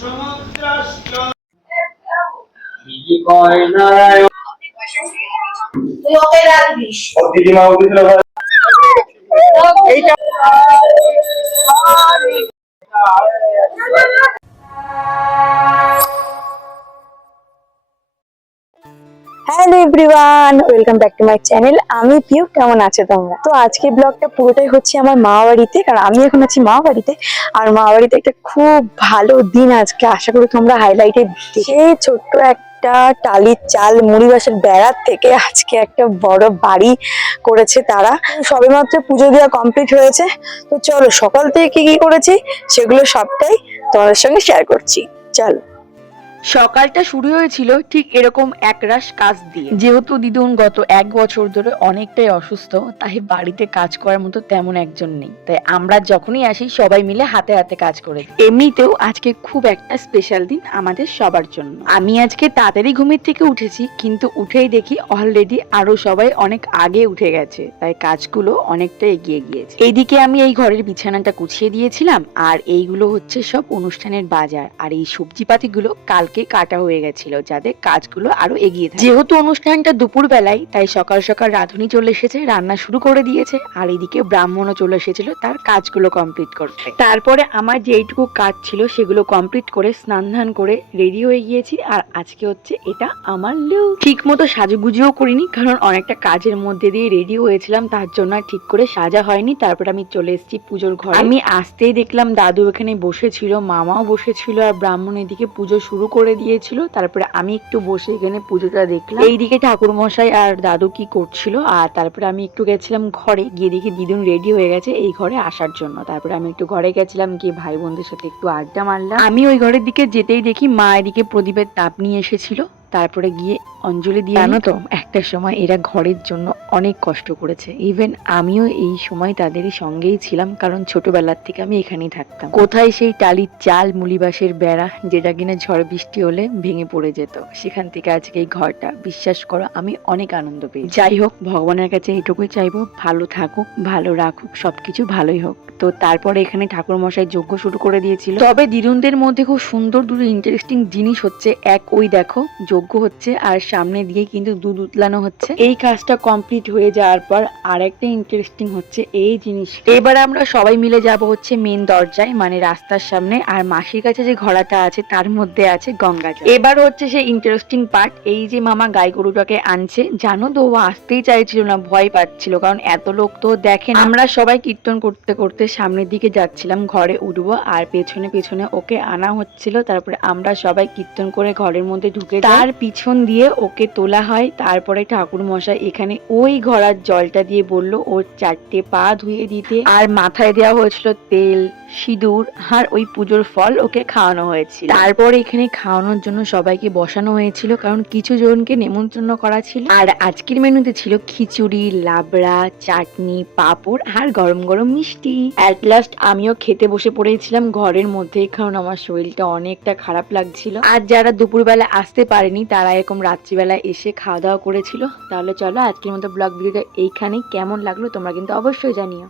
তুই ওকে রাখবিস ও দিদিমা উঠেছিল এইটা hello everyone, welcome back to my channel. আমি পিউ। কেমন আছো তোমরা? তো আজকে ব্লগটা পুরোটাই হচ্ছে আমার মা বাড়িতে, কারণ আমি এখন আছি মা বাড়িতে। আর মা বাড়িতে একটা খুব ভালো দিন আজকে, আশা করি তোমরা হাইলাইটে দেখে। ছোট্ট একটা টালির চাল মুড়ি বাসের বেড়ার থেকে আজকে একটা বড় বাড়ি করেছে তারা। সবেমাত্র পুজো দেওয়া কমপ্লিট হয়েছে। তো চলো সকাল থেকে কি কি করেছি সেগুলো সবটাই তোমাদের সঙ্গে শেয়ার করছি। চলো। সকালটা শুরু হয়েছিল ঠিক এরকম একরাশ কাজ দিয়ে। যেহেতু দিদুন গত 1 বছর ধরে অনেকটাই অসুস্থ, তাই বাড়িতে কাজ করার মতো তেমন একজন নেই। তাই আমরা যখনই আসি সবাই মিলে হাতে হাতে কাজ করে। এমনিতেও আজকে খুব একটা স্পেশাল দিন আমাদের সবার জন্য। আমি আজকে তাড়াতাড়ি ঘুমের থেকে উঠেছি, কিন্তু উঠেই দেখি অলরেডি আরো সবাই অনেক আগে উঠে গেছে, তাই কাজগুলো অনেকটা এগিয়ে গিয়েছে। এইদিকে আমি এই ঘরের বিছানাটা গুছিয়ে দিয়েছিলাম, আর এইগুলো হচ্ছে সব অনুষ্ঠানের বাজার। আর এই সবজিপাতিগুলো কালকে কাটা হয়ে গেছিল, যাতে কাজগুলো আরো এগিয়ে থাকে। যেহেতু অনুষ্ঠানটা দুপুর বেলায়, তাই সকাল সকাল রাঁধুনি চলে এসেছে, রান্না শুরু করে দিয়েছে। আর এদিকে ব্রাহ্মণও চলে এসেছিল তার কাজগুলো কমপ্লিট করতে। তারপরে আমার যেইটুকু কাজ ছিল সেগুলো কমপ্লিট করে স্নান ধান করে রেডি হয়ে গিয়েছি। আর আজকে হচ্ছে এটা আমার লুক। ঠিক মতো সাজুগুজিও করিনি, কারণ অনেকটা কাজের মধ্যে দিয়ে রেডি হয়েছিলাম, তার জন্য ঠিক করে সাজা হয়নি। তারপরে আমি চলে এসেছি পুজোর ঘরে। আমি আসতেই দেখলাম দাদু এখানে বসেছিল, মামাও বসেছিল, আর ব্রাহ্মণ এদিকে পুজো শুরু করে দিয়েছিল। তারপরে আমি একটু বসে এখানে পুজোটা দেখলাম। এইদিকে ঠাকুর মশাই আর দাদু কি করছিল। আর তারপরে আমি একটু গেছিলাম ঘরে, গিয়ে দেখি দিদুন রেডি হয়ে গেছে এই ঘরে আসার জন্য। তারপরে আমি একটু ঘরে গেছিলাম, গিয়ে ভাই বোনদের সাথে একটু আড্ডা মারলাম। আমি ওই ঘরের দিকে যেতেই দেখি মা এদিকে প্রদীপের তাপ নিয়ে এসেছিল। তারপরে গিয়ে অঞ্জলি দিয়ে, জানো তো একটা সময় এরা ঘরের জন্য অনেক কষ্ট করেছে। ইভেন আমিও এই সময় তাদেরই সঙ্গেই ছিলাম, কারণ ছোটবেলার থেকে আমি এখানেই থাকতাম। কোথায় সেই টালির চাল মুলিবাসের বেড়া, যেটা কিনা ঝড় বৃষ্টি হলে ভেঙে পড়ে যেত, সেখান থেকে আজকে এই ঘরটা, বিশ্বাস করো আমি অনেক আনন্দ পেয়েছি। যাই হোক, ভগবানের কাছে এইটুকুই চাইবো, ভালো থাকুক, ভালো রাখুক, সবকিছু ভালোই হোক। তো তারপরে এখানে ঠাকুর মশাই যজ্ঞ শুরু করে দিয়েছিল। তবে দিদুনদের মধ্যে খুব সুন্দর দুটো ইন্টারেস্টিং জিনিস হচ্ছে। এক, ওই দেখো যজ্ঞ হচ্ছে, আর সামনে দিয়ে কিন্তু দুধ উতলানো হচ্ছে। এই কাজটা কমপ্লিট হয়ে যাওয়ার পর আরেকটা ইন্টারেস্টিং হচ্ছে এই জিনিস। এবার আমরা সবাই মিলে যাব হচ্ছে মেন দরজায়, মানে রাস্তার সামনে। আর মাসির কাছে যে ঘোড়াটা আছে তার মধ্যে আছে গঙ্গা জল। এবার হচ্ছে সেই ইন্টারেস্টিং পার্ট, এই যে মামা গাই গরুটাকে আনছে। জানো তো ও আসতেই চাইছিল না, ভয় পাচ্ছিল, কারণ এত লোক তো দেখেন। আমরা সবাই কীর্তন করতে করতে সামনের দিকে যাচ্ছিলাম ঘরে উঠবো, আর পেছনে পেছনে ওকে আনা হচ্ছিল। তারপরে আমরা সবাই কীর্তন করে ঘরের মধ্যে ঢুকে, তার পিছন দিয়ে ওকে তোলা হয়। তারপরে ঠাকুর মশাই এখানে ওই ঘোড়ার জলটা দিয়ে বলল ওর 4টে পা ধুয়ে দিতে, আর মাথায় দেওয়া হয়েছিল তেল, সিঁদুর, আর ওই পুজোর ফল ওকে খাওয়ানো হয়েছিল। তারপর এখানে খাওয়ানোর জন্য সবাইকে বসানো হয়েছিল, কারণ কিছু জনকে নেমন্তন্ন করা ছিল। আর আজকের মেনুতে ছিল খিচুড়ি, লাবড়া, চাটনি, পাঁপড়, আর গরম গরম মিষ্টি। অ্যাট লাস্ট আমিও খেতে বসে পড়েছিলাম ঘরের মধ্যে, কারণ আমার শরীরটা অনেকটা খারাপ লাগছিল। আর যারা দুপুরবেলা আসতে পারেনি তারা এরকম রাত্রিবেলা এসে খাওয়া দাওয়া করেছিল। তাহলে চলো আজকের মতো ব্লগ ভিডিওটা এইখানেই। কেমন লাগলো তোমরা কিন্তু অবশ্যই জানিও।